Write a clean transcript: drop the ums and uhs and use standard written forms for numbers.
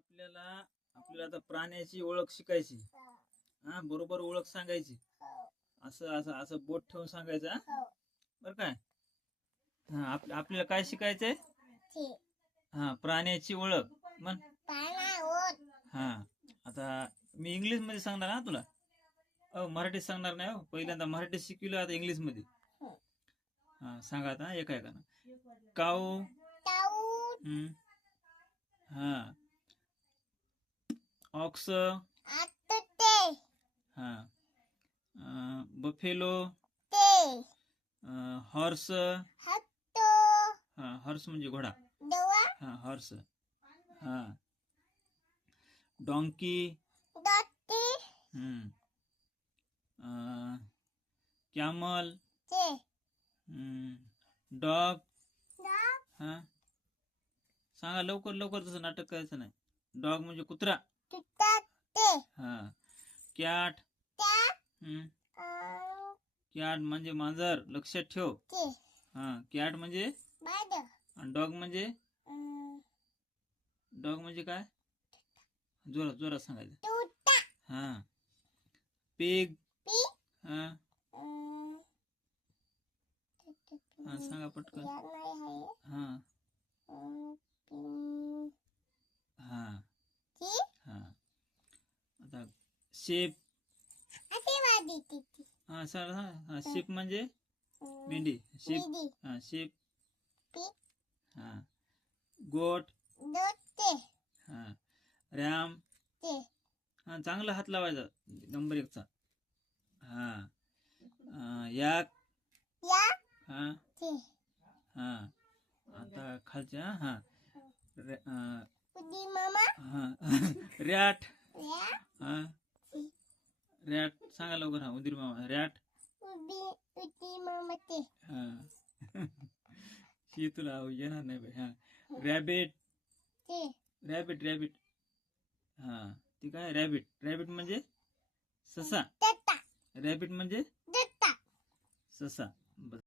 आपल्याला आपल्याला आता प्राण्याची ओळख शिकायची. हा, बरोबर ओळख सांगायची. असं असं असं बोट ठेवून सांगायचं. हा, बरं काय. हा, आपल्याला काय शिकायचंय? हा, प्राण्याची ओळख म्हण. हा, आता मी इंग्लिश मध्ये सांगणार हा तुला. मराठीत सांगणार नाही. हो, पहिल्यांदा मराठीत शिकवलं, आता इंग्लिश मध्ये. हा, सांगा आता एका एकानं. काऊ. हा, ऑक्स. हा, बफेलो. हॉर्स. हा, हॉर्स म्हणजे घोडा. हा, हॉर्स. हा, डॉंकी. कॅमल. डॉग. हा, सांगा लवकर लवकर, तसं नाटक करायचं नाही. डॉग म्हणजे कुत्रा. हा, कॅट. कॅट म्हणजे मांजर, लक्षात ठेव. हा, कॅट म्हणजे. डॉग म्हणजे. डॉग म्हणजे काय? जोरात जोरात सांगायचं. हा, पिग. हा, हा, सांगा पटकन. हा, हा, हा, आता शेप. हा, सर. हा, शेप म्हणजे मेंढी. शेप. हा, शेप. हा, गोट. हा, रॅम. हा, चांगला हात लावायचा, नंबर 1 चा. हा, याक. हा, हा, आता खालच्या. हा, हा, रॅट. हा, रॅट सांगा लवकर. हा, उंदीर मामा. रॅट. हा, ही तुला येणार नाही बाई. हा, रॅबिट. Rabbit rabbit. हा, ती काय? रॅबिट. रॅबिट म्हणजे ससा. रॅबिट म्हणजे ससा.